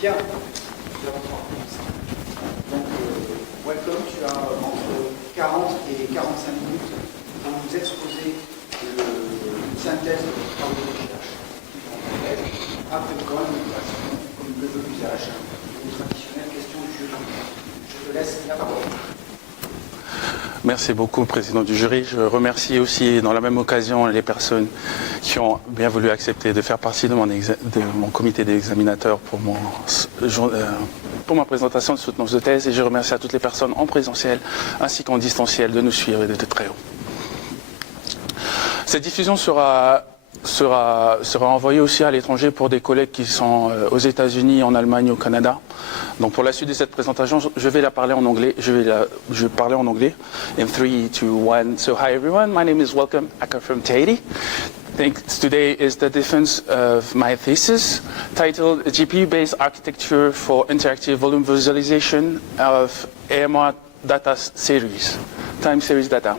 Bien, nous allons pouvoir commencer. Donc, welcome, tu as entre 40 et 45 minutes pour nous exposer une synthèse de travaux de recherche qui vont en fait, après comme le veut l'usage, les traditionnelles questions du jury. Je te laisse la parole. Merci beaucoup, Président du jury. Je remercie aussi, dans la même occasion, les personnes qui ont bien voulu accepter de faire partie de mon comité des examinateurs pour ma présentation de soutenance de thèse. Et je remercie à toutes les personnes en présentiel ainsi qu'en distanciel de nous suivre et de très haut. Cette diffusion sera envoyée aussi à l'étranger pour des collègues qui sont aux États-Unis, en Allemagne, au Canada. Donc pour la suite de cette présentation, je vais la parler en anglais. Je vais parler en anglais. In 3, 2, 1. So hi everyone, my name is Welcome. I come from Tahiti. Today is the defense of my thesis titled GPU-based architecture for interactive volume visualization of AMR data series, time series data.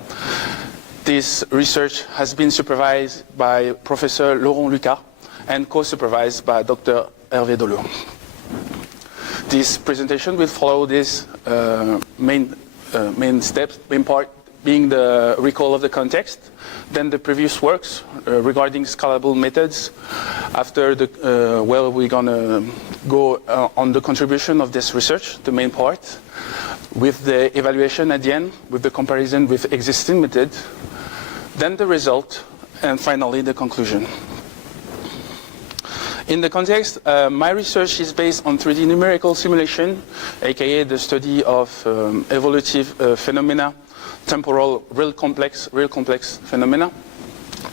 This research has been supervised by Professor Laurent Lucas and co-supervised by Dr. Hervé Dollo. This presentation will follow this main steps, main part being the recall of the context, then the previous works regarding scalable methods. After we're going to go on the contribution of this research, the main part, with the evaluation at the end, with the comparison with existing methods, then the result, and finally the conclusion. In the context, my research is based on 3D numerical simulation, aka the study of evolutive phenomena, temporal, real complex phenomena.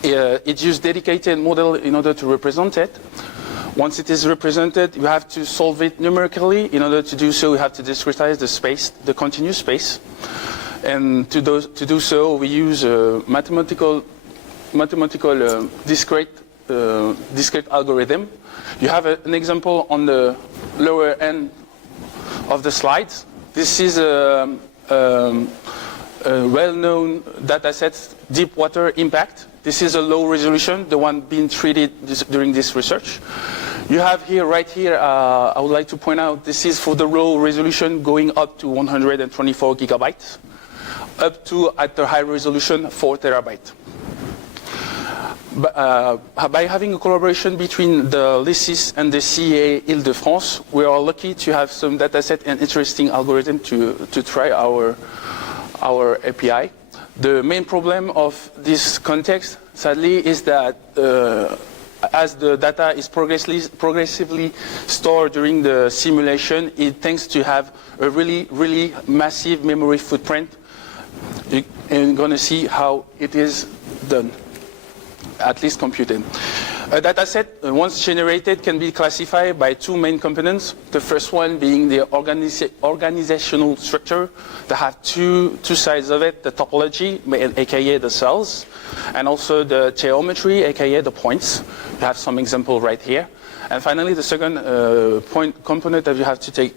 It uses dedicated model in order to represent it. Once it is represented, you have to solve it numerically. In order to do so, you have to discretize the space, the continuous space. And to do so, we use mathematical discrete algorithm. You have an example on the lower end of the slides. This is a well-known dataset, deep water impact. This is a low resolution, the one being treated during this research. You have here, right here, I would like to point out, this is for the low resolution going up to 124 gigabytes, up to, at the high resolution, 4 terabytes. By having a collaboration between the LISIS and the CEA Île-de-France, we are lucky to have some dataset and interesting algorithm to try our API. The main problem of this context, sadly, is that as the data is progressively stored during the simulation, it tends to have a really massive memory footprint. You're going to see how it is done, at least computed. A dataset, once generated, can be classified by two main components. The first one being the organizational structure that have two sides of it, the topology, aka the cells, and also the geometry, aka the points. You have some example right here. And finally, the second component that you have to take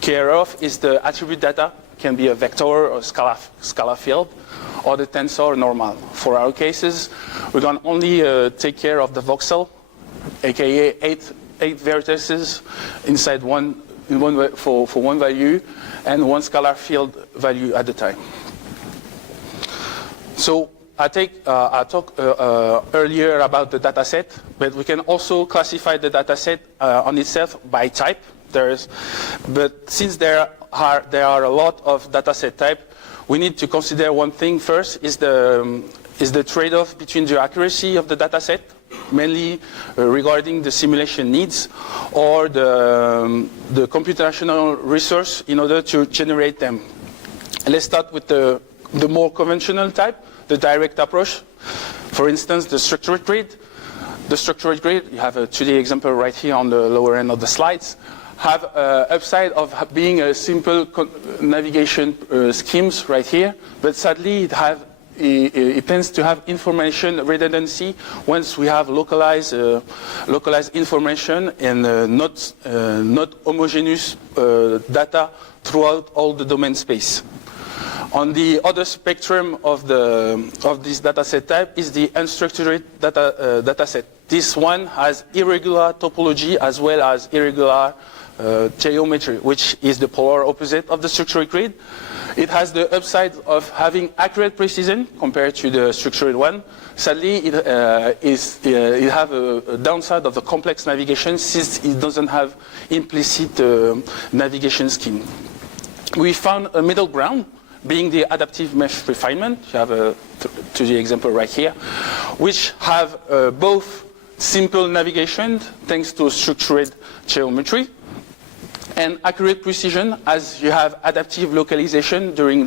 care of is the attribute data. Can be a vector or scalar field, or the tensor normal. For our cases, we're going to only take care of the voxel, aka eight vertices inside for one value, and one scalar field value at the time. So I talked earlier about the dataset, but we can also classify the dataset on itself by type. But since there are a lot of dataset type, we need to consider one thing first, is the trade-off between the accuracy of the dataset, mainly regarding the simulation needs, or the computational resource in order to generate them. Let's start with the more conventional type, the direct approach. For instance, the structured grid. The structured grid, you have a 2D example right here on the lower end of the slides, have upside of being a simple navigation schemes right here, but sadly it tends to have information redundancy once we have localized information and not homogeneous data throughout all the domain space. On the other spectrum of this dataset type is the unstructured dataset this one has irregular topology as well as irregular geometry, which is the polar opposite of the structured grid. It has the upside of having accurate precision compared to the structured one. Sadly, it has a downside of the complex navigation since it doesn't have implicit navigation scheme. We found a middle ground, being the adaptive mesh refinement. You have a 2D example right here, which have both simple navigation thanks to structured geometry, and accurate precision as you have adaptive localization during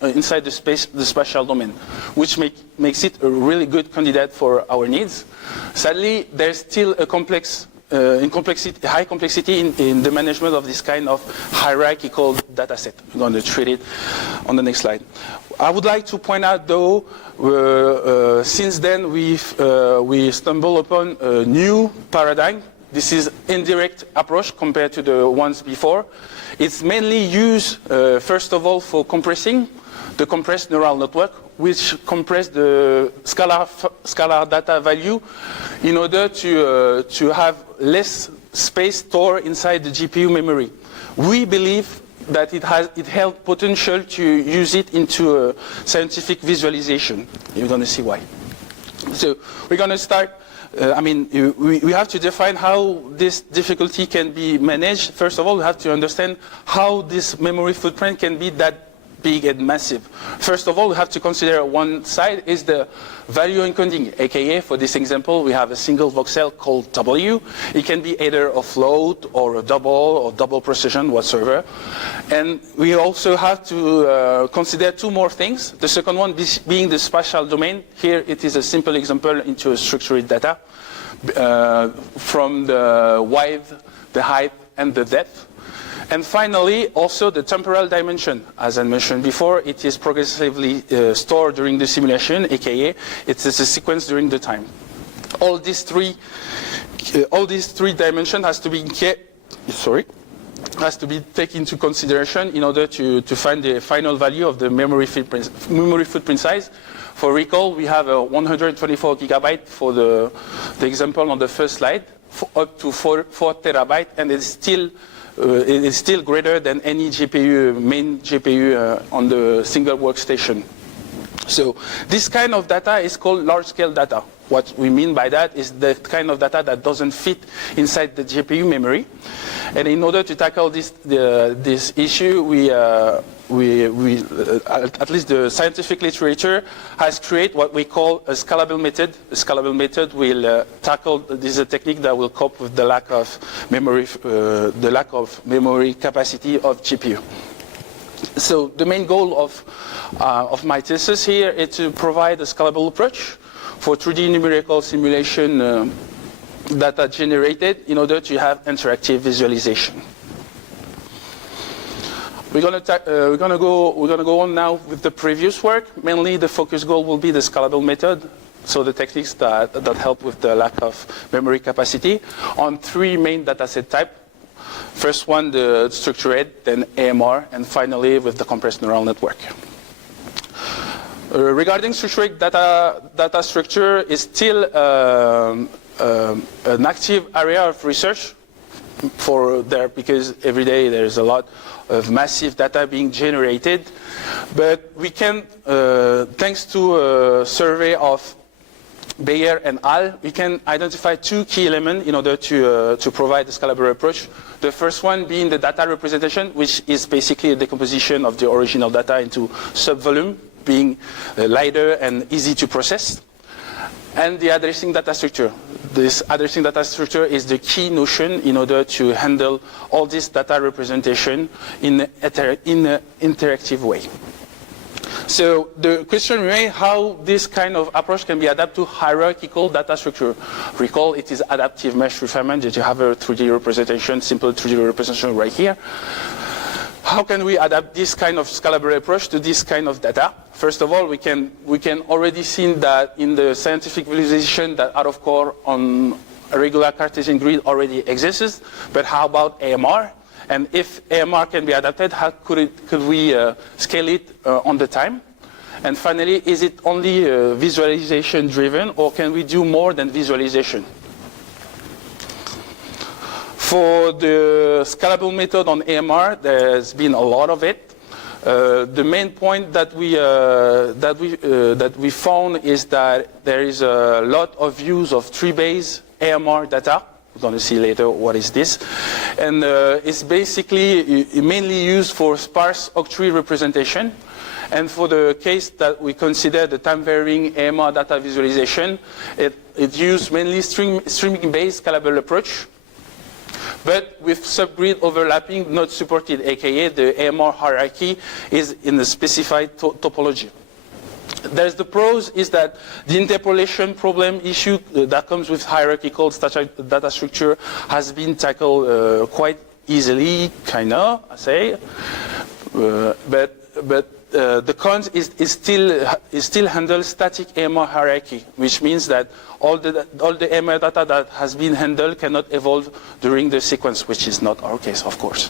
inside the spatial domain, which makes it a really good candidate for our needs. Sadly, there's still a high complexity in the management of this kind of hierarchical data set. We're going to treat it on the next slide. I would like to point out, though, since then we stumbled upon a new paradigm. This is indirect approach compared to the ones before. It's mainly used, first of all, for compressing the compressed neural network, which compress the scalar data value in order to have less space stored inside the GPU memory. We believe that it has potential to use it into a scientific visualization. You're going to see why. So we're going to start. We have to define how this difficulty can be managed. First of all, we have to understand how this memory footprint can be that big and massive. First of all, we have to consider one side is the value encoding, aka for this example, we have a single voxel called W. It can be either a float or a double precision whatsoever. And we also have to consider two more things. The second one being the spatial domain. Here it is a simple example into a structured data from the width, the height, and the depth. And finally, also the temporal dimension. As I mentioned before, it is progressively stored during the simulation, aka it's a sequence during the time. All these three dimensions has to be taken into consideration in order to find the final value of the memory footprint size. For recall, we have a 124 gigabyte for the example on the first slide, up to 4 terabyte, and it's still greater than any main GPU on the single workstation. So this kind of data is called large-scale data. What we mean by that is the kind of data that doesn't fit inside the GPU memory. And in order to tackle this issue, at least the scientific literature has created what we call a scalable method. A scalable method will tackle this is a technique that will cope with the lack of memory capacity of GPU. So the main goal of my thesis here is to provide a scalable approach for 3D numerical simulation data generated in order to have interactive visualization. We're going to go on now with the previous work. Mainly, the focus goal will be the scalable method, so the techniques that help with the lack of memory capacity on three main dataset types. First one, the structured, then AMR, and finally with the compressed neural network. Regarding structured data structure is still an active area of research because every day there's a lot of massive data being generated. But we can, thanks to a survey of Bayer and Al, we can identify two key elements in order to provide a scalable approach. The first one being the data representation, which is basically a decomposition of the original data into subvolume, being lighter and easy to process. And the addressing data structure. This addressing data structure is the key notion in order to handle all this data representation in an interactive way. So the question remains how this kind of approach can be adapted to hierarchical data structure. Recall it is adaptive mesh refinement that you have a 3D representation, simple 3D representation right here. How can we adapt this kind of scalable approach to this kind of data? First of all, we can already see that in the scientific visualization that out-of-core on a regular Cartesian grid already exists. But how about AMR? And if AMR can be adapted, how could we scale it on the time? And finally, is it only visualization driven, or can we do more than visualization? For the scalable method on AMR, there's been a lot of it. The main point that we found is that there is a lot of use of tree-based AMR data. We're going to see later what is this. And it's basically mainly used for sparse octree representation. And for the case that we consider the time-varying AMR data visualization, it used mainly streaming-based scalable approach, but with subgrid overlapping not supported, aka the AMR hierarchy is in a specified topology. There's the pros is that the interpolation problem issue that comes with hierarchical data structure has been tackled quite easily, kinda, I say. But the cons is still handle static AMR hierarchy, which means that all the AMR data that has been handled cannot evolve during the sequence, which is not our case, of course.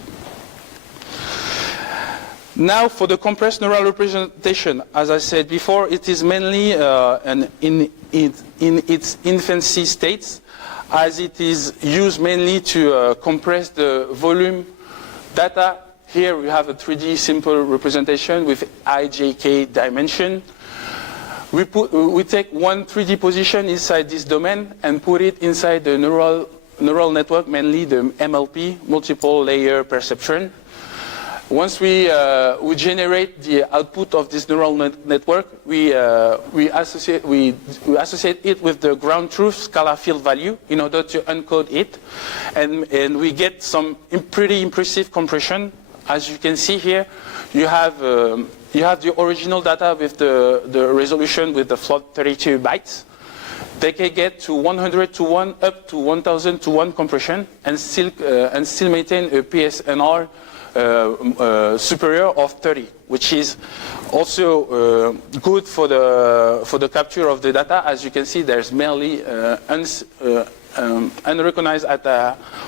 Now, for the compressed neural representation, as I said before, it is mainly in its infancy states, as it is used mainly to compress the volume data. Here we have a 3D simple representation with ijk dimension. We take one 3D position inside this domain and put it inside the neural network, mainly the MLP, multiple layer perceptron. Once we generate the output of this neural network, we associate it with the ground truth scalar field value in order to encode it, and we get some pretty impressive compression. As you can see here, you have the original data with the resolution with the float 32 bytes. They can get to 100 to 1 up to 1000 to 1 compression and still maintain a PSNR superior of 30, which is also good for the capture of the data. As you can see, there's merely unrecognized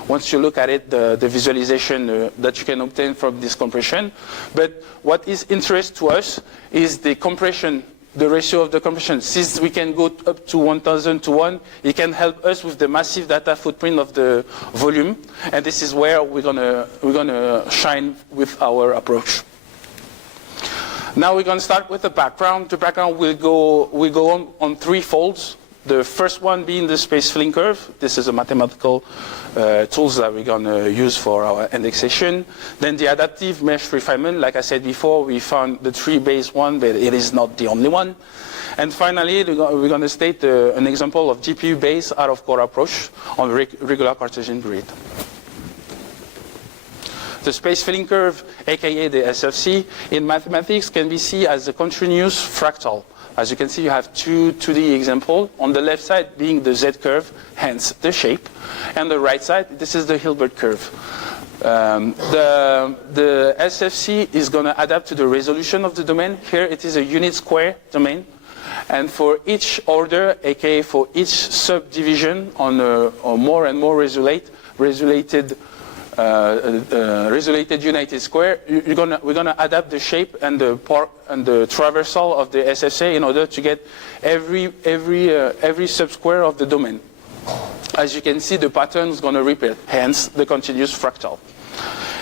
once you look at it, the visualization that you can obtain from this compression. But what is interest to us is the compression, the ratio of the compression. Since we can go up to 1000 to 1, it can help us with the massive data footprint of the volume, and this is where we're gonna shine with our approach. Now we're gonna start with the background. The background will go on three folds. The first one being the space filling curve. This is a mathematical tools that we're going to use for our indexation. Then the adaptive mesh refinement. Like I said before, we found the tree-based one, but it is not the only one. And finally, we're going to state an example of GPU-based out-of-core approach on regular Cartesian grid. The space filling curve, aka the SFC, in mathematics can be seen as a continuous fractal. As you can see, you have two 2D examples. On the left side being the Z curve, hence the shape. And the right side, this is the Hilbert curve. The SFC is going to adapt to the resolution of the domain. Here it is a unit square domain. And for each order, aka for each subdivision on a more and more resoluted united square, we're gonna adapt the shape and the traversal of the SFC in order to get every subsquare of the domain. As you can see, the pattern is going to repeat, hence the continuous fractal.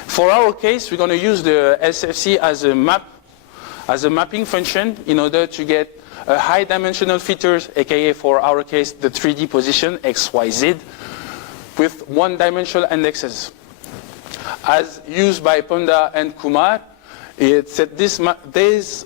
For our case, we're going to use the SFC as a mapping function in order to get a high dimensional features, aka for our case the 3D position x, y, z, with one-dimensional indexes. As used by Ponda and Kumar, it's that this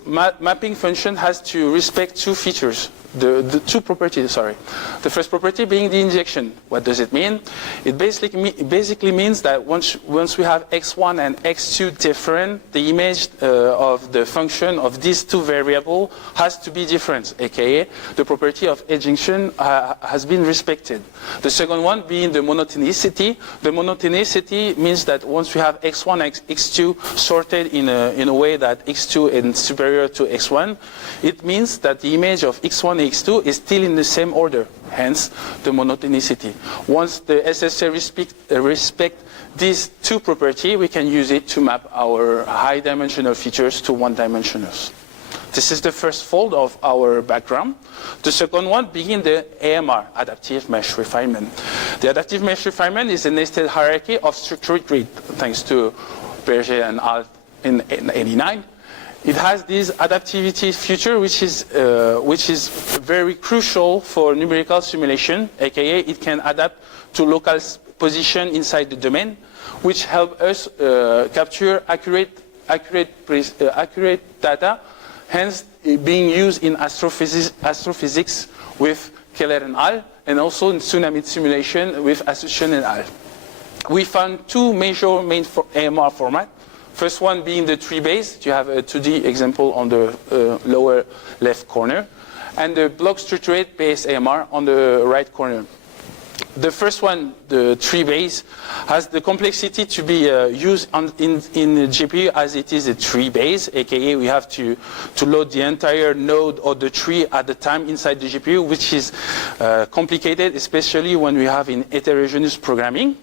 mapping function has to respect two features, the two properties, sorry. The first property being the injection. What does it mean? It basically means that once we have x1 and x2 different, the image of the function of these two variables has to be different, aka the property of adjunction has been respected. The second one being the monotonicity. The monotonicity means that once we have x1 and x2 sorted in a way that x2 is superior to x1, it means that the image of x1 and x2 is still in the same order, hence the monotonicity. Once the SSC respect these two properties, we can use it to map our high dimensional features to one dimensionals. This is the first fold of our background. The second one being the AMR, Adaptive Mesh Refinement. The Adaptive Mesh Refinement is a nested hierarchy of structured grid, thanks to Berger and al. in 89. It has this adaptivity feature, which is very crucial for numerical simulation, aka it can adapt to local position inside the domain, which help us capture accurate data, hence being used in astrophysics with Keller and al., and also in tsunami simulation with Asuncion and al. We found two major main AMR formats. First one being the tree-based. You have a 2D example on the lower left corner, and the block structured based AMR on the right corner. The first one, the tree-based, has the complexity to be used in the GPU as it is a tree-based, aka we have to load the entire node or the tree at the time inside the GPU, which is complicated, especially when we have in heterogeneous programming.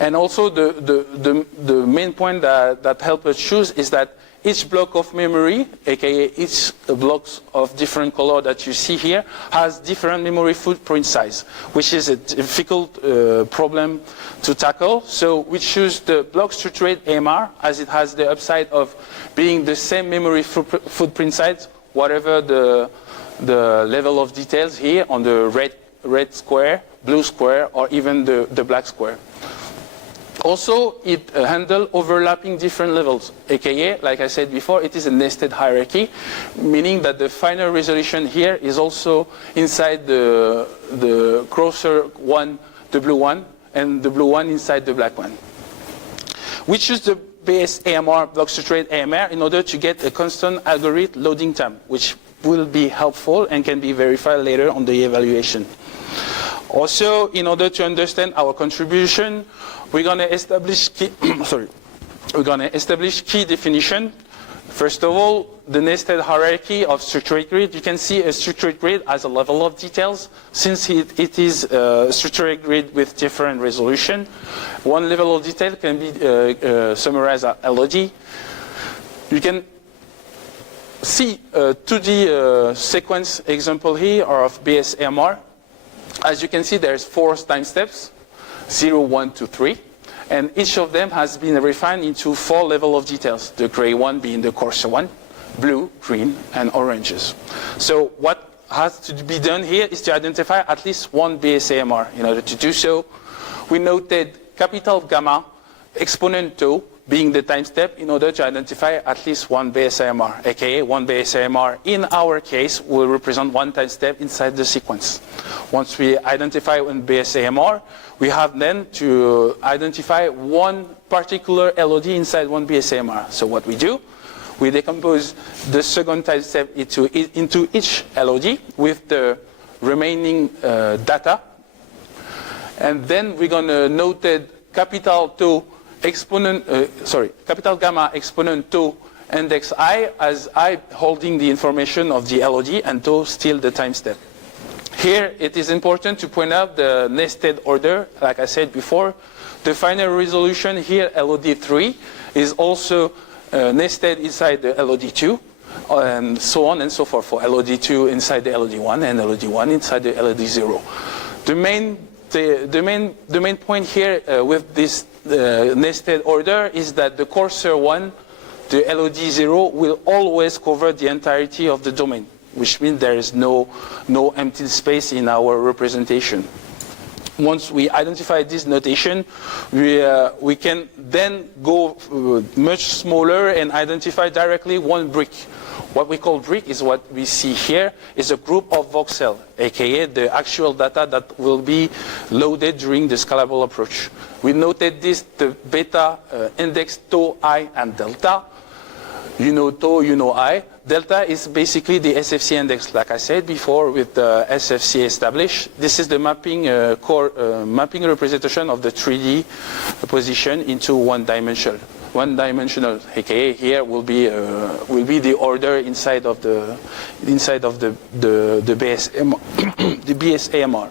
And also the main point that helps us choose is that each block of memory, aka each block of different color that you see here, has different memory footprint size, which is a difficult problem to tackle. So we choose the block structured AMR as it has the upside of being the same memory footprint size, whatever the level of details here on the red square, blue square, or even the black square. Also, it handles overlapping different levels, aka, like I said before, it is a nested hierarchy, meaning that the final resolution here is also inside the cursor one, the blue one, and the blue one inside the black one. We choose the base AMR, block structured AMR, in order to get a constant algorithm loading time, which will be helpful and can be verified later on the evaluation. Also, in order to understand our contribution, we're going to establish key, key definition. First of all, the nested hierarchy of structured grid. You can see a structured grid as a level of details, since it is a structured grid with different resolution. One level of detail can be summarized as LOD. You can see a 2D sequence example here of BSAMR. As you can see, there's 4 time steps, 0, 1, 2, 3. And each of them has been refined into 4 levels of details, the gray one being the coarser one, blue, green, and oranges. So what has to be done here is to identify at least one BSAMR. In order to do so, we noted capital gamma exponent tau being the time step in order to identify at least one BSAMR, aka one BSAMR in our case will represent one time step inside the sequence. Once we identify one BSAMR, we have then to identify one particular LOD inside one BSAMR. So what we do, we decompose the second time step into each LOD with the remaining data, and then we're going to note capital tau capital gamma exponent tau index I as I holding the information of the LOD and tau still the time step. Here it is important to point out the nested order. Like I said before, the final resolution here, LOD3, is also nested inside the LOD2, and so on and so forth for LOD2 inside the LOD1 and LOD1 inside the LOD0. The main point here with this nested order is that the cursor one, the LOD0, will always cover the entirety of the domain, which means there is no empty space in our representation. Once we identify this notation, we can then go much smaller and identify directly one brick. What we call brick is what we see here is a group of voxels, aka the actual data that will be loaded during the scalable approach. We noted this, the beta index tau I and delta. You know tau, you know I. Delta is basically the SFC index, like I said before, with the SFC established. This is the mapping mapping representation of the 3D position into one-dimensional. One-dimensional, aka here will be the order inside of the BSAMR.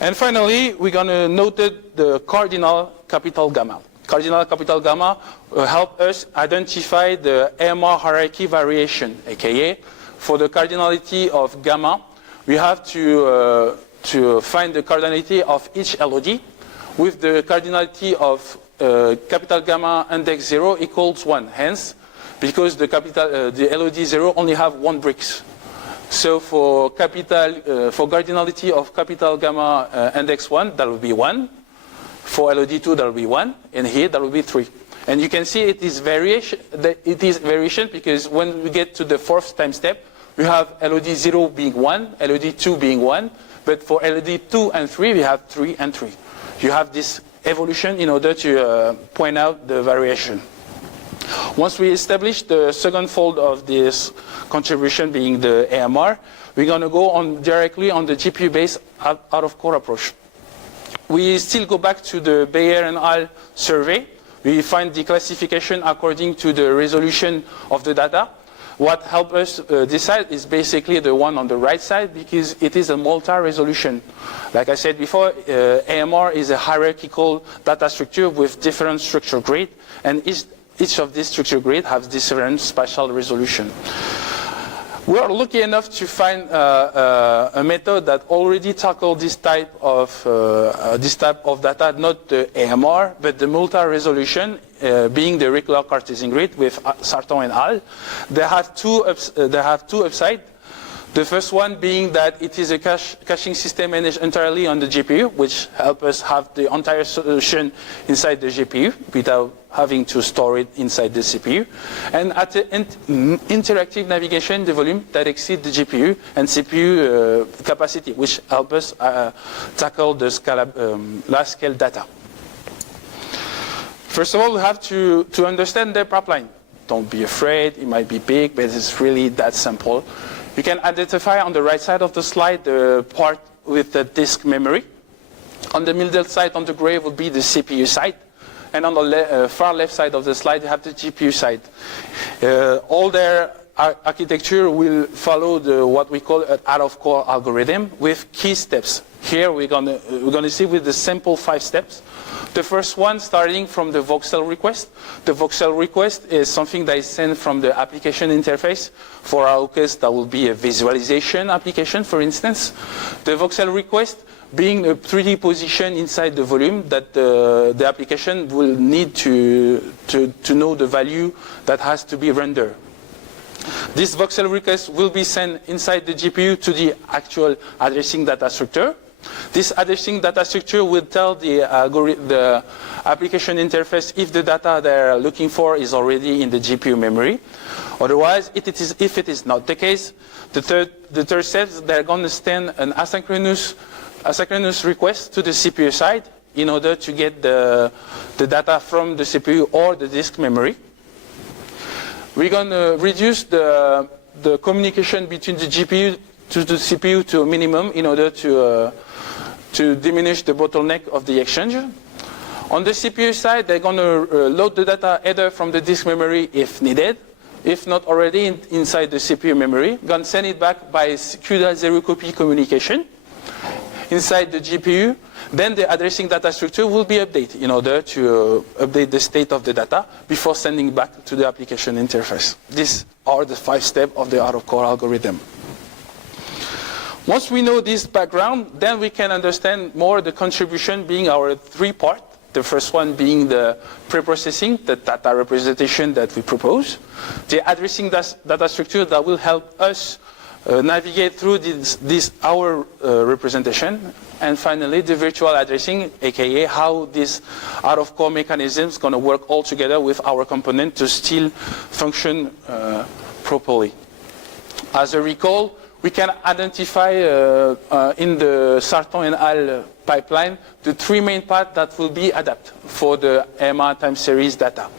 And finally, we're going to note the cardinal capital gamma. cardinal capital gamma help us identify the AMR hierarchy variation, aka for the cardinality of gamma, we have to find the cardinality of each LOD with the cardinality of capital gamma index 0 equals 1. Hence, because the LOD 0 only have 1 bricks. So for cardinality of capital gamma index 1, that will be 1. For LOD 2, that will be 1. And here, that will be 3. And you can see it is variation because when we get to the 4th time step, we have LOD 0 being 1, LOD 2 being 1. But for LOD 2 and 3, we have 3 and 3. You have this evolution in order to point out the variation. Once we establish the second fold of this contribution being the AMR, we're going to go on directly on the GPU-based out-of-core approach. We still go back to the Bayer and al. Survey. We find the classification according to the resolution of the data. What helps us decide is basically the one on the right side because it is a multi-resolution. Like I said before, AMR is a hierarchical data structure with different structure grade, and each of these structure grades has different spatial resolution. We are lucky enough to find a method that already tackles this type of data, not the AMR, but the multi-resolution, being the regular Cartesian grid with Sarton and al. They have two upsides. The first one being that it is a caching system managed entirely on the GPU, which helps us have the entire solution inside the GPU without having to store it inside the CPU. And at the interactive navigation, the volume that exceeds the GPU and CPU capacity, which helps us tackle the large-scale data. First of all, we have to understand the pipeline. Don't be afraid, it might be big, but it's really that simple. You can identify on the right side of the slide the part with the disk memory. On the middle side, on the gray, would be the CPU side. And on the far left side of the slide, you have the GPU side. All their architecture will follow what we call an out-of-core algorithm with key steps. Here we're gonna see with the simple 5 steps. The first one starting from the voxel request. The voxel request is something that is sent from the application interface. For our case, that will be a visualization application, for instance. The voxel request being a 3D position inside the volume that the application will need to know the value that has to be rendered. This voxel request will be sent inside the GPU to the actual addressing data structure. This addressing data structure will tell the application interface if the data they're looking for is already in the GPU memory. Otherwise, if it is not the case, the third step, they're going to send an asynchronous request to the CPU side in order to get the data from the CPU or the disk memory. We're going to reduce the communication between the GPU to the CPU to a minimum in order to diminish the bottleneck of the exchange. On the CPU side, they're going to load the data either from the disk memory if needed, if not already inside the CPU memory. Going to send it back by CUDA zero copy communication inside the GPU. Then the addressing data structure will be updated in order to update the state of the data before sending back to the application interface. These are the 5 steps of the out-of-core algorithm. Once we know this background, then we can understand more the contribution being our 3 parts. The first one being the pre-processing, the data representation that we propose. The addressing data structure that will help us navigate through our representation. And finally, the virtual addressing, aka how this out-of-core mechanism is going to work all together with our component to still function properly. As a recall, we can identify in the Sarton and al. Pipeline the 3 main parts that will be adapted for the AMR time series data.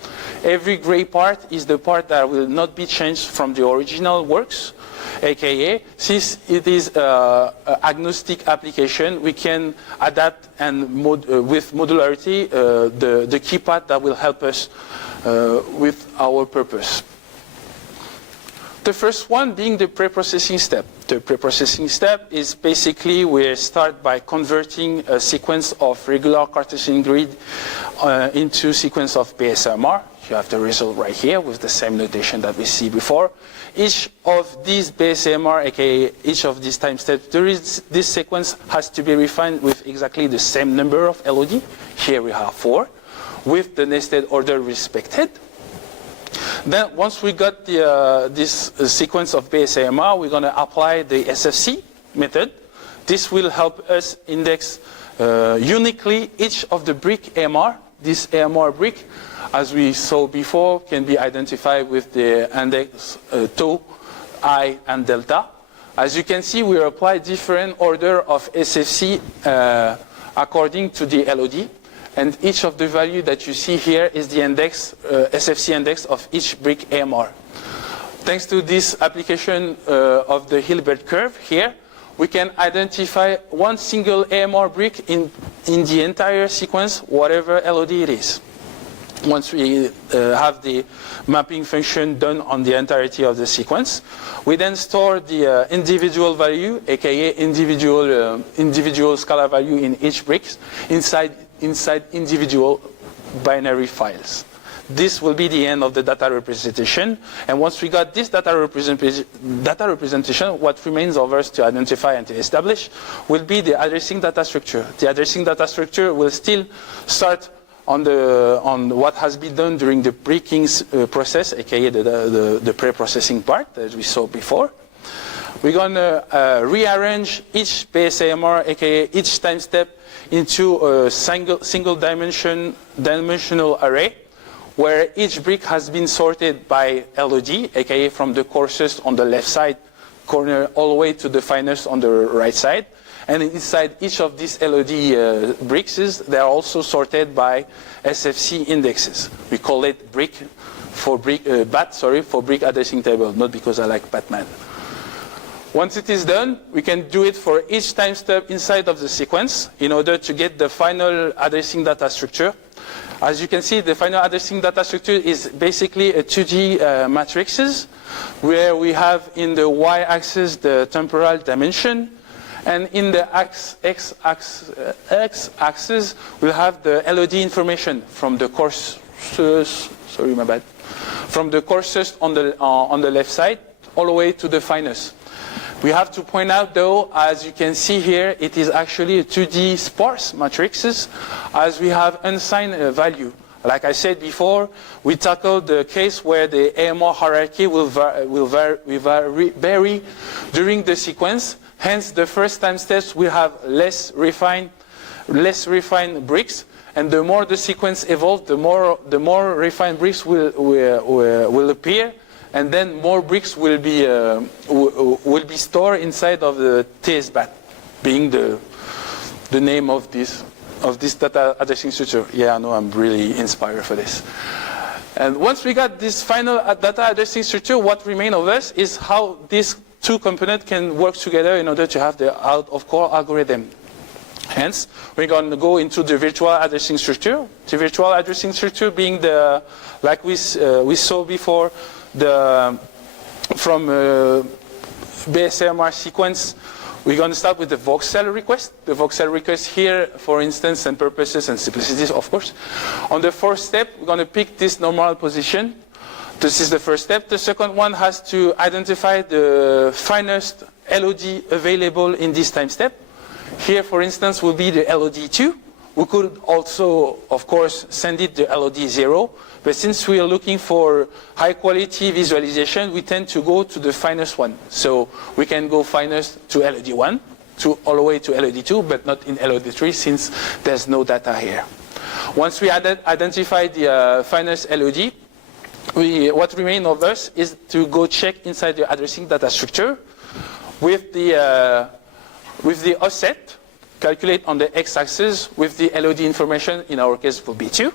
Every gray part is the part that will not be changed from the original works, aka since it is an agnostic application, we can adapt and with modularity the key part that will help us with our purpose. The first one being the pre-processing step. The pre-processing step is basically we start by converting a sequence of regular Cartesian grid into sequence of base AMR. You have the result right here with the same notation that we see before. Each of these base AMR, aka each of these time steps, this sequence has to be refined with exactly the same number of LOD. Here we have 4, with the nested order respected. Then once we got this sequence of base AMR, we're going to apply the SFC method. This will help us index uniquely each of the brick AMR. This AMR brick, as we saw before, can be identified with the index tau, I, and delta. As you can see, we apply different order of SFC according to the LOD. And each of the value that you see here is the index, SFC index of each brick AMR. Thanks to this application of the Hilbert curve here, we can identify one single AMR brick in the entire sequence, whatever LOD it is. Once we have the mapping function done on the entirety of the sequence, we then store the individual value, aka individual scalar value in each brick inside individual binary files. This will be the end of the data representation. And once we got this data representation, what remains of us to identify and to establish will be the addressing data structure. The addressing data structure will still start on what has been done during the breaking process, aka the pre-processing part, as we saw before. We're going to rearrange each base AMR, aka each time step, into a single dimensional array, where each brick has been sorted by LOD, aka from the coarsest on the left side corner all the way to the finest on the right side. And inside each of these LOD bricks, they are also sorted by SFC indexes. We call it BAT for brick addressing table, not because I like Batman. Once it is done, we can do it for each time step inside of the sequence in order to get the final addressing data structure. As you can see, the final addressing data structure is basically a 2D matrices, where we have in the y-axis the temporal dimension, and in the x-axis we'll have the LOD information from the coarsest, from the coarsest on the left side all the way to the finest. We have to point out, though, as you can see here, it is actually a 2D sparse matrices, as we have unsigned value. Like I said before, we tackled the case where the AMR hierarchy will vary during the sequence. Hence, the first time steps will have less refined bricks, and the more the sequence evolves, the more refined bricks will appear. And then more bricks will be stored inside of the TSBAT, being the name of this data addressing structure. Yeah, I know, I'm really inspired for this. And once we got this final data addressing structure, what remains of us is how these two components can work together in order to have the out-of-core algorithm. Hence, we're going to go into the virtual addressing structure. The virtual addressing structure being the, like we saw before, from base AMR sequence, we're going to start with the voxel request. The voxel request here, for instance, and purposes and simplicity, of course. On the first step, we're going to pick this normal position. This is the first step. The second one has to identify the finest LOD available in this time step. Here, for instance, will be the LOD2. We could also, of course, send it the LOD0. But since we are looking for high quality visualization, we tend to go to the finest one. So we can go finest to LOD1, all the way to LOD2, but not in LOD3 since there's no data here. Once we identify the finest LOD, what remains of us is to go check inside the addressing data structure with the offset, calculate on the x-axis with the LOD information, in our case will be 2.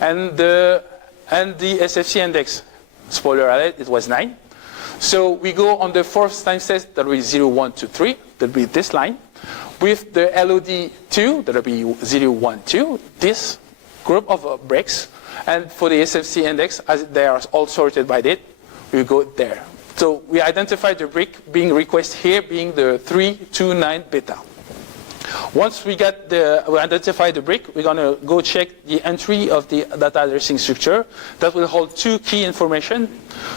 And the SFC index, spoiler alert, it was 9. So we go on the fourth time set, that will be 0, 1, 2, 3, that will be this line. With the LOD2, that will be 0, 1, 2, this group of bricks. And for the SFC index, as they are all sorted by date, we go there. So we identify the brick being requested here being the 329 beta. Once we identify the brick, we're going to go check the entry of the data addressing structure. That will hold two key information.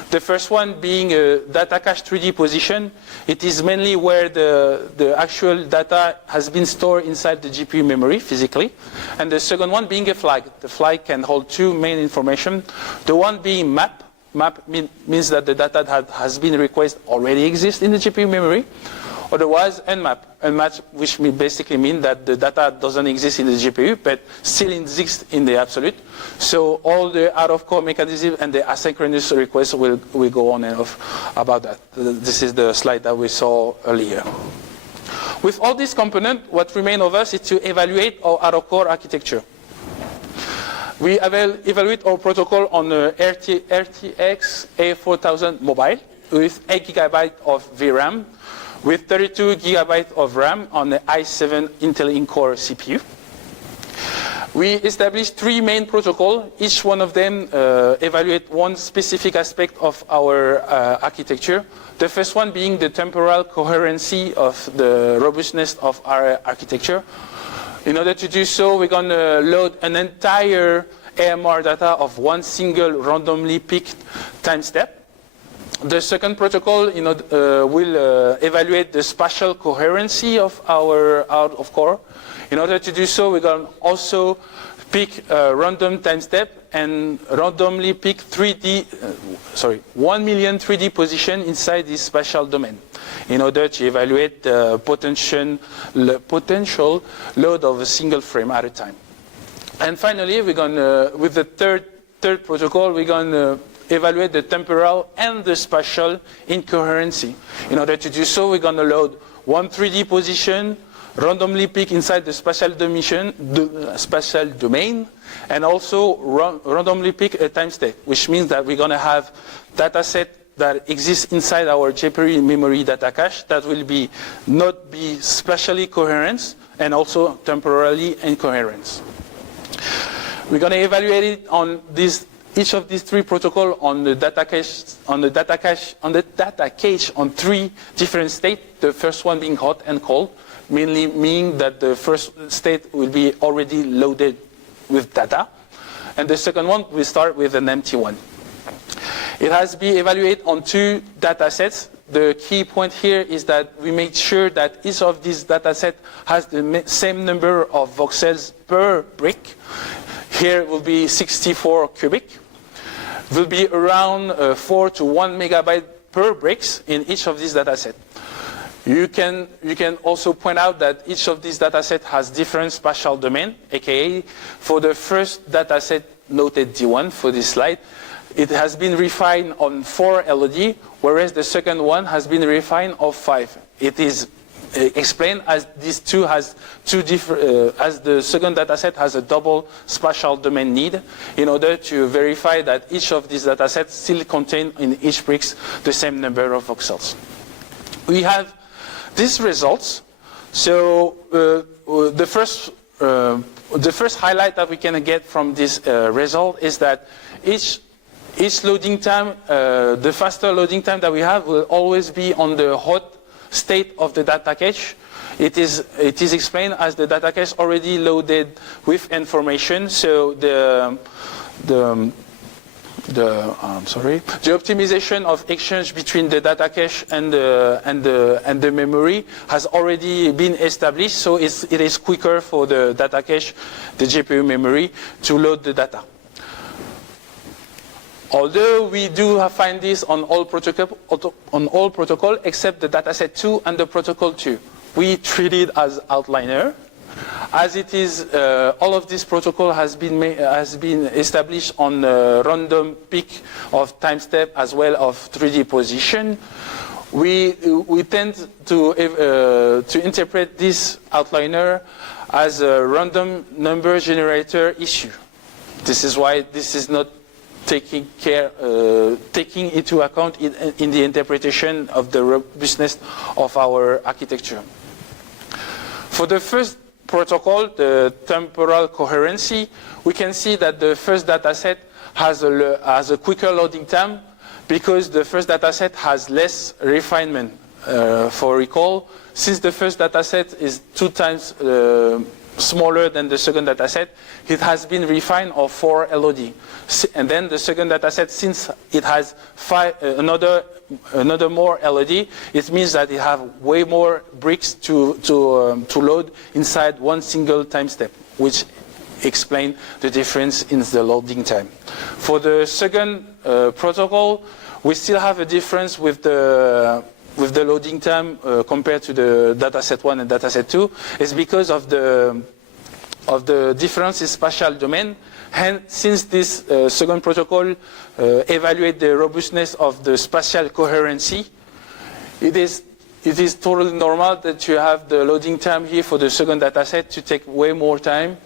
The first one being a data cache 3D position. It is mainly where the actual data has been stored inside the GPU memory physically. And the second one being a flag. The flag can hold two main information. The one being map. Map means that the data that has been requested already exists in the GPU memory. Otherwise, unmap. Unmap, which basically means that the data doesn't exist in the GPU, but still exists in the absolute. So all the out-of-core mechanism and the asynchronous requests will go on and off about that. This is the slide that we saw earlier. With all these components, what remains of us is to evaluate our out-of-core architecture. We evaluate our protocol on the RTX A4000 mobile with 8 GB of VRAM, with 32 GB of RAM on the i7 Intel Core CPU. We established three main protocols. Each one of them evaluate one specific aspect of our architecture. The first one being the temporal coherency of the robustness of our architecture. In order to do so, we're going to load an entire AMR data of one single randomly picked time step. The second protocol will evaluate the spatial coherency of our out-of-core. In order to do so, we're going to also pick a random time step and randomly pick 1 million 3D position inside this spatial domain in order to evaluate the potential load of a single frame at a time. And finally, we're going to, with the third protocol, we're going to evaluate the temporal and the spatial incoherency. In order to do so, we're going to load one 3D position, randomly pick inside the spatial domain, and also randomly pick a time step, which means that we're going to have data set that exists inside our GPU memory data cache that will not be spatially coherent and also temporally incoherent. We're going to evaluate it on each of these three protocols on the data cache on three different states. The first one being hot and cold, mainly meaning that the first state will be already loaded with data, and the second one will start with an empty one. It has to be evaluated on two data sets. The key point here is that we make sure that each of these data sets has the same number of voxels per brick. Here it will be 64 cubic. It will be around 4 to 1 megabyte per bricks in each of these data sets. You can also point out that each of these data sets has different spatial domain, aka for the first data set noted D1 for this slide, it has been refined on 4 LOD, whereas the second one has been refined of 5. It is explained as these two has two different, as the second data set has a double spatial domain need in order to verify that each of these data sets still contain in each bricks the same number of voxels. We have these results. So the first highlight that we can get from this result is that each loading time, the faster loading time that we have will always be on the hot state of the data cache. It is explained as the data cache already loaded with information. So the optimization of exchange between the data cache and the memory has already been established. So it is quicker for the data cache, the GPU memory, to load the data. Although we do find this on all protocol except the dataset 2 and the protocol 2. We treat it as outliner. As it is, all of this protocol has been established on a random pick of time step as well of 3D position. We tend to interpret this outliner as a random number generator issue. This is why this is not taking into account in the interpretation of the robustness of our architecture. For the first protocol, the temporal coherency, we can see that the first data set has a quicker loading time. because the first dataset has less refinement. For recall, since the first dataset is 2 times smaller than the second dataset, it has been refined of 4 LOD. And then the second dataset, since it has another more LOD, it means that it has way more bricks to load inside one single time step, which explain the difference in the loading time. For the second protocol, we still have a difference with the loading time compared to the dataset 1 and dataset 2. It's because of the difference in spatial domain. And since this second protocol evaluates the robustness of the spatial coherency, it is totally normal that you have the loading time here for the second dataset to take way more time,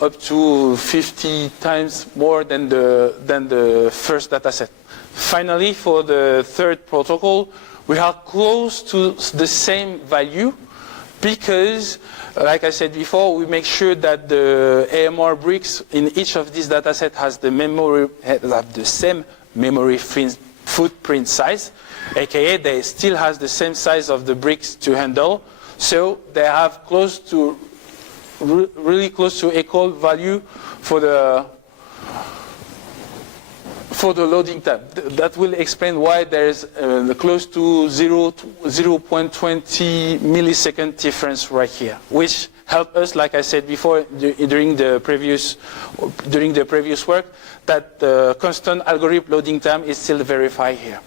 up to 50 times more than the first dataset. Finally, for the third protocol, we are close to the same value because, like I said before, we make sure that the AMR bricks in each of these datasets have the same memory footprint size, aka they still have the same size of the bricks to handle, so they have really close to equal value for the loading time. That will explain why there is close to 0.20 millisecond difference right here, which help us, like I said before, during the previous work, that the constant algorithm loading time is still verified here.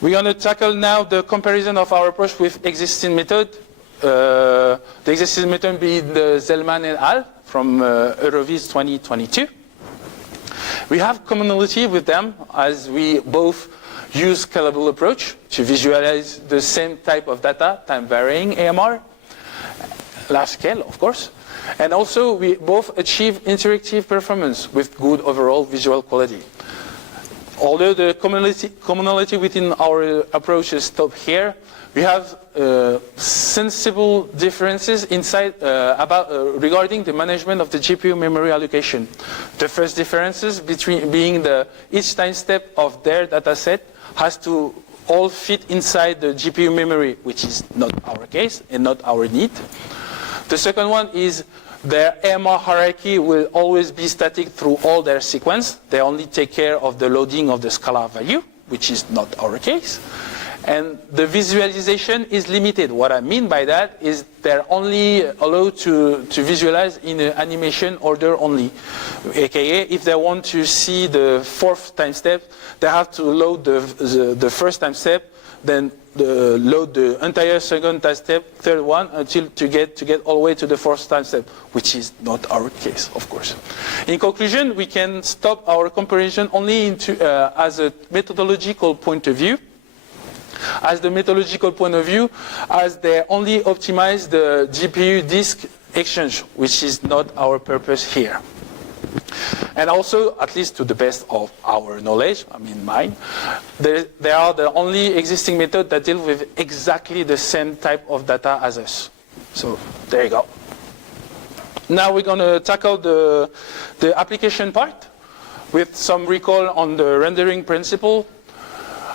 We're going to tackle now the comparison of our approach with existing method. The existing method being the Zellman et al. From Eurovis 2022. We have commonality with them as we both use scalable approach to visualize the same type of data, time varying AMR, large scale of course, and also we both achieve interactive performance with good overall visual quality. Although the commonality within our approaches stop here, we have sensible differences inside regarding the management of the GPU memory allocation. The first differences being each time step of their dataset has to all fit inside the GPU memory, which is not our case and not our need. The second one is their AMR hierarchy will always be static through all their sequence. They only take care of the loading of the scalar value, which is not our case. And the visualization is limited. What I mean by that is they're only allowed to visualize in an animation order only. AKA, if they want to see the fourth time step, they have to load the first time step, then load the entire second time step, third one, until to get all the way to the fourth time step, which is not our case, of course. In conclusion, we can stop our comparison only as a methodological point of view. As the methodological point of view, as they only optimize the GPU disk exchange, which is not our purpose here. And also, at least to the best of our knowledge, I mean mine, they are the only existing method that deal with exactly the same type of data as us. So there you go. Now we're going to tackle the application part with some recall on the rendering principle.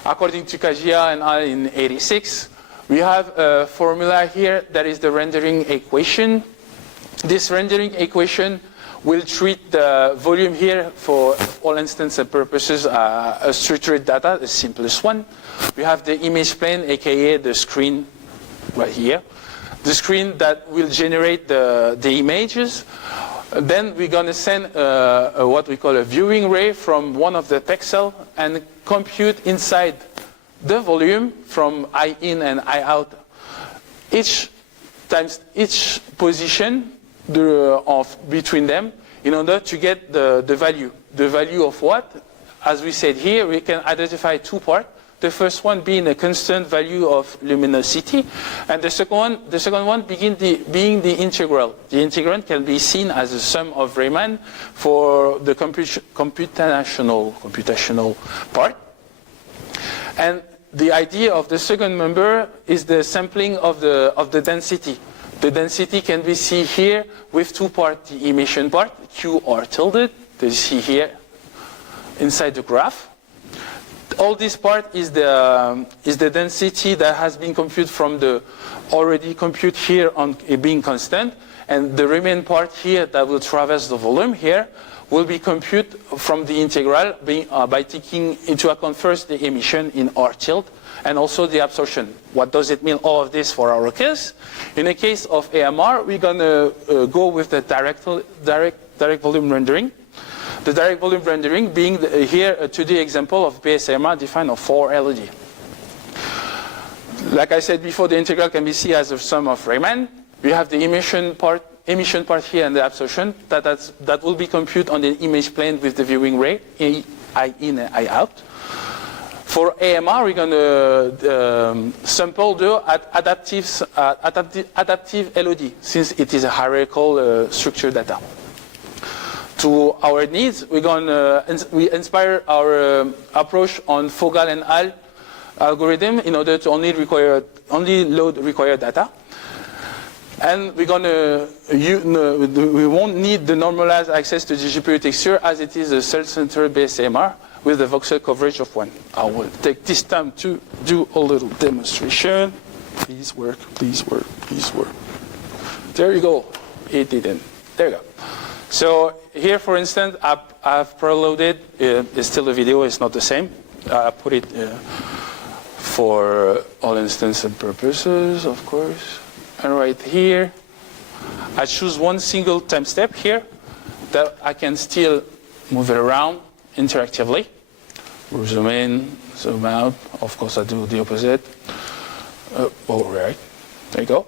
According to Kajia and I in 86, we have a formula here that is the rendering equation. This rendering equation will treat the volume here for all intents and purposes a structured data, the simplest one. We have the image plane, aka the screen right here. The screen that will generate the images. Then we're going to send what we call a viewing ray from one of the pixels and compute inside the volume from I in and I out each position between them in order to get the value. The value of what? As we said here, we can identify 2 parts. The first one being a constant value of luminosity, and the second one being the integral. The integral can be seen as a sum of Riemann for the computational part. And the idea of the second member is the sampling of the density. The density can be seen here with 2 parts: the emission part, Q or tilde, that you see here inside the graph. All this part is the density that has been computed from the already compute here on being constant, and the remaining part here that will traverse the volume here will be computed from the integral by taking into account first the emission in R tilde and also the absorption. What does it mean, all of this, for our case? In the case of AMR, we're going to go with the direct volume rendering. The direct volume rendering being here a 2D example of base AMR defined of 4 LED. Like I said before, the integral can be seen as a sum of Riemann. We have the emission part here and the absorption that will be computed on the image plane with the viewing ray, I in and I out. For AMR, we're going to sample the adaptive LOD, since it is a hierarchical structure data. To our needs, we inspire our approach on Fogel and Hall algorithm in order to only load required data. And we won't need the normalized access to the GPU texture, as it is a self-centered base AMR with a voxel coverage of 1. I will take this time to do a little demonstration. Please work, please work, please work. There you go. It didn't. There you go. So here, for instance, I've preloaded. It's still a video. It's not the same. I put it for all intents and purposes, of course. And right here, I choose one single time step here that I can still move it around interactively. Zoom in, zoom out. Of course, I do the opposite. Right. There you go.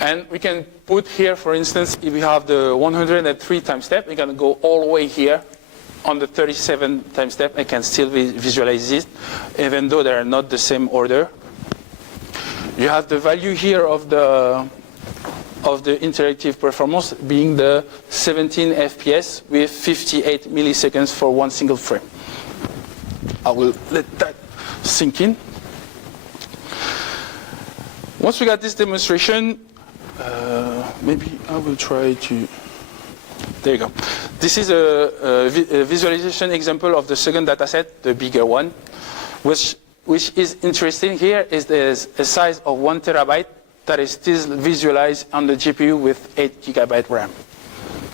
And we can put here, for instance, if we have the 103 time step, we can go all the way here on the 37 time step. I can still visualize it, even though they are not the same order. You have the value here of the interactive performance being the 17 FPS with 58 milliseconds for one single frame. I will let that sink in. Once we got this demonstration, maybe I will try to. There you go. This is a visualization example of the second dataset, the bigger one, which is interesting here is there's a size of 1 terabyte that is still visualized on the GPU with 8 gigabyte RAM.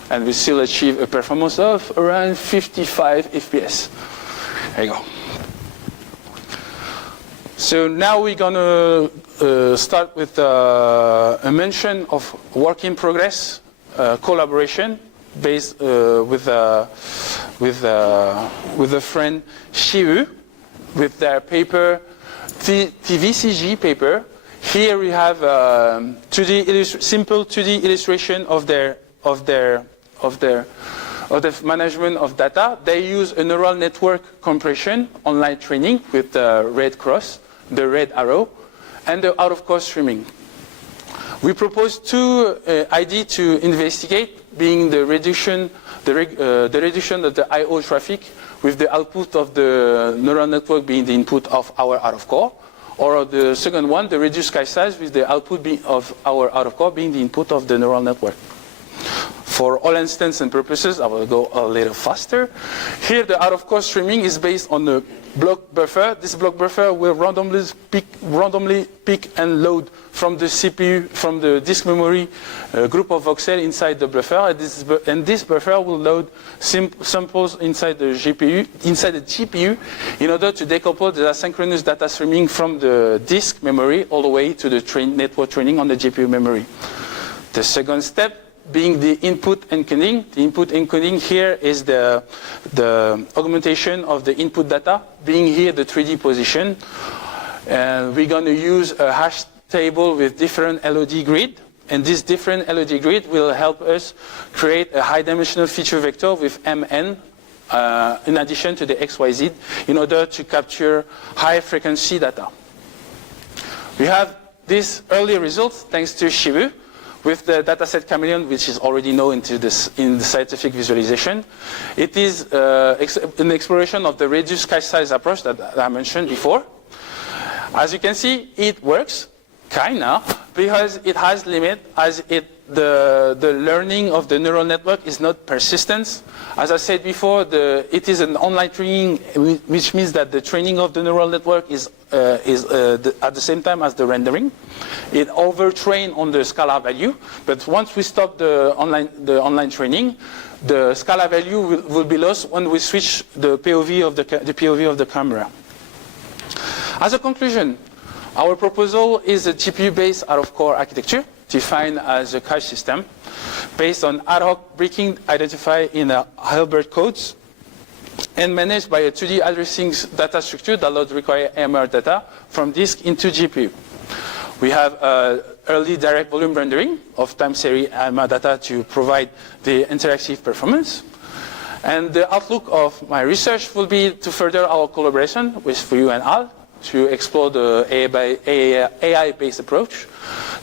And we still achieve a performance of around 55 FPS. There you go. So now we're going to start with a mention of work in progress collaboration based with a friend Shivu with their paper, TVCG paper. Here we have simple 2D illustration of the management of data. They use a neural network compression online training with the red cross, the red arrow, and the out-of-course streaming. We propose two ideas to investigate, being the reduction of the I/O traffic with the output of the neural network being the input of our out-of-core, or the second one, the reduced sky size with the output of our out-of-core being the input of the neural network. For all intents and purposes, I will go a little faster. Here, the out-of-core streaming is based on the block buffer. This block buffer will randomly pick and load from the CPU, from the disk memory group of voxels inside the buffer, and this buffer will load samples inside the GPU, in order to decouple the asynchronous data streaming from the disk memory all the way to the network training on the GPU memory. The second step being the input encoding. The input encoding here is the augmentation of the input data, being here the 3D position. And we're going to use a hash table with different LOD grid. And this different LOD grid will help us create a high-dimensional feature vector with MN in addition to the XYZ in order to capture high-frequency data. We have these early results thanks to Shivu, with the dataset chameleon, which is already known in the scientific visualization. It is an exploration of the reduced cache size approach that I mentioned before. As you can see, it works. Kinda, because it has limit, as the learning of the neural network is not persistent. As I said before, it is an online training, which means that the training of the neural network is at the same time as the rendering. It overtrains on the scalar value, but once we stop the online training, the scalar value will be lost when we switch the POV of the camera. As a conclusion, our proposal is a GPU-based out-of-core architecture, defined as a cache system, based on ad hoc breaking identified in Hilbert codes, and managed by a 2D addressing data structure that would require AMR data from disk into GPU. We have early direct volume rendering of time series AMR data to provide the interactive performance. And the outlook of my research will be to further our collaboration with you and Al, to explore the AI-based approach,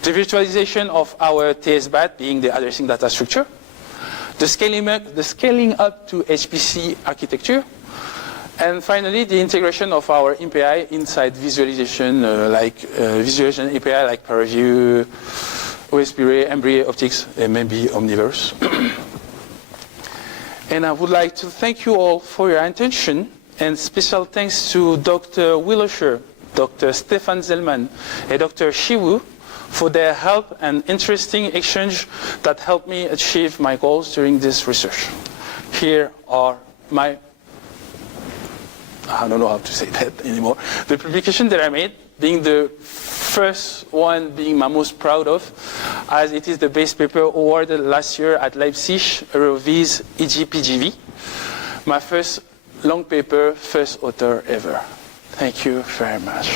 the virtualization of our TSBAT being the addressing data structure, the scaling up to HPC architecture, and finally the integration of our API inside visualization, visualization API like ParaView, OSP-Ray, Embree, Optics, and maybe Omniverse. And I would like to thank you all for your attention. And special thanks to Dr. Willisher, Dr. Stefan Zellman, and Dr. Shiwu for their help and interesting exchange that helped me achieve my goals during this research. Here are my, I don't know how to say that anymore, the publication that I made, being the first one being my most proud of, as it is the base paper awarded last year at Leipzig Euroviz EGPGV. My first long paper, first author ever. Thank you very much.